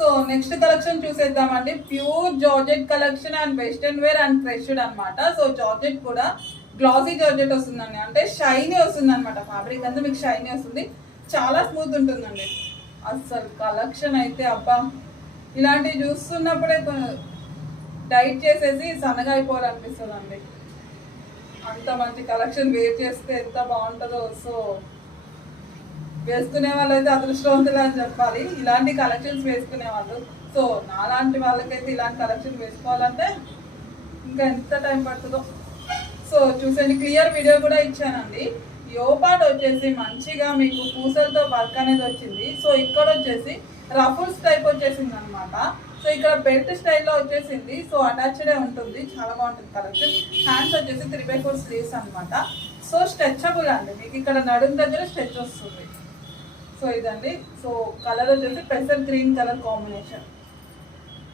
So next collection చూసేద్దామండి. Pure georgette collection and western wear and ఫ్రెష్డ్ అనమాట. So georgette కూడా గ్లాసీ జార్జెట్ వస్తుందండి, అంటే షైనీ వస్తుంది అనమాట. ఫ్యాబ్రిక్ అంతా మీకు షైనీ వస్తుంది, చాలా స్మూత్ ఉంటుందండి. అసలు కలెక్షన్ అయితే అబ్బా, ఇలాంటివి చూస్తున్నప్పుడే డైట్ చేసేసి సన్నగా అయిపోవాలనిపిస్తుంది అండి. అంత మంచి కలెక్షన్ వేర్ చేస్తే ఎంత బాగుంటుందో. సో వేసుకునే వాళ్ళు అయితే అదృష్టవంతులు అని చెప్పాలి, ఇలాంటి కలెక్షన్స్ వేసుకునే వాళ్ళు. సో నాలాంటి వాళ్ళకైతే ఇలాంటి కలెక్షన్ వేసుకోవాలంటే ఇంకా ఎంత టైం పడుతుందో. సో చూసండి, క్లియర్ వీడియో కూడా ఇచ్చానండి. యోపాట్ వచ్చేసి మంచిగా మీకు పూసలతో వర్క్ అనేది వచ్చింది. సో ఇక్కడ వచ్చేసి రఫుల్స్ టైప్ వచ్చేసింది అనమాట. సో ఇక్కడ బెల్ట్ స్టైల్లో వచ్చేసింది. సో అటాచ్డే ఉంటుంది, చాలా బాగుంటుంది కలెక్షన్. హ్యాండ్స్ వచ్చేసి 3/4 స్లీవ్స్ అనమాట. సో స్ట్రెచబుల్ అండి, మీకు ఇక్కడ నడుము దగ్గర స్ట్రెచ్ వస్తుంది. సో ఇదండి. సో కలర్ వచ్చేసి పెసర్ గ్రీన్ కలర్ కాంబినేషన్.